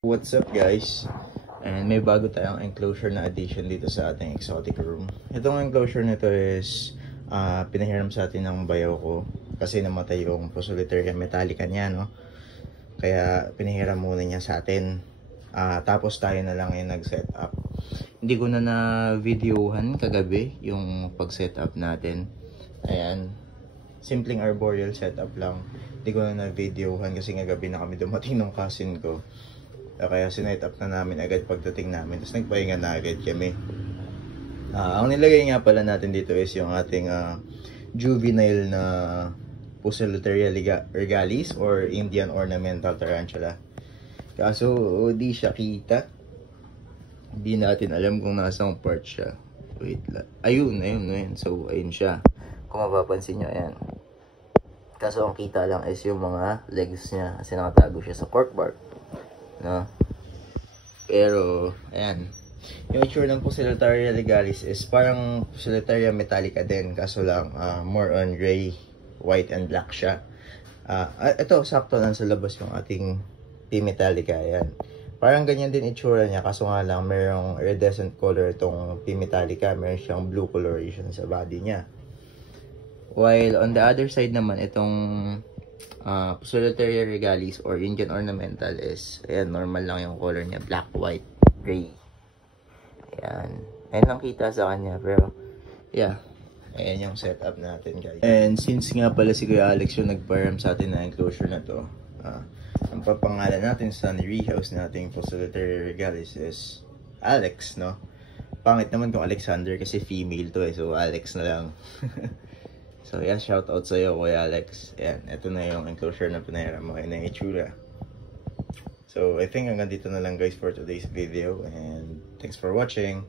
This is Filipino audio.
What's up guys? And may bago tayong enclosure na addition dito sa ating exotic room. Itong enclosure nito is pinahiram sa atin ng bayaw ko kasi namatay yung Poecilotheria metallica niya, no? Kaya pinahiram muna niya sa atin. Tapos tayo na lang yung nag-set up. Hindi ko na videohan kagabi yung pag-set up natin. Ayan. Simpleng arboreal setup lang. Hindi ko na videohan kasi nga gabi na kami dumating ng cousin ko. Kaya sinet up na namin agad pagdating namin. Tapos nagpahinga na agad kami. Ang nilagay nga pala natin dito is yung ating juvenile na Poecilotheria regalis or Indian ornamental tarantula. Kaso di siya kita. Hindi natin alam kung nasang part siya. Wait lang. Ayun. So ayun siya. Kung mapapansin nyo, ayan. Kaso ang kita lang is yung mga legs niya kasi nakatago siya sa cork bark. No? Pero, ayan. Yung itsura ng Poecilotheria regalis is parang Poecilotheria metallica din. Kaso lang, more on gray, white, and black siya. Ito, sakto lang sa labas yung ating P. metallica. Ayan. Parang ganyan din itsura niya. Kaso nga lang, mayroong iridescent color itong P. metallica. Meron siyang blue coloration sa body niya. While on the other side naman, itong Poecilotheria regalis or Indian ornamental is, ayan, normal lang yung color niya. Black, white, gray. Ayan. Ayan lang kita sa kanya. Pero, yeah. Ayan yung setup natin, guys. And since nga pala si Kuya Alex yung nagparam sa atin na enclosure na to, ang papangalan natin sa rehouse nating Poecilotheria regalis is Alex, no? Pangit naman kung Alexander kasi female to eh. So, Alex na lang. So, yeah, shout out sa iyo, Kuya Alex. Ayan, ito na yung enclosure na pinahiram mo. Ayan na yung itsura. So, I think hanggang dito na lang guys for today's video. And thanks for watching.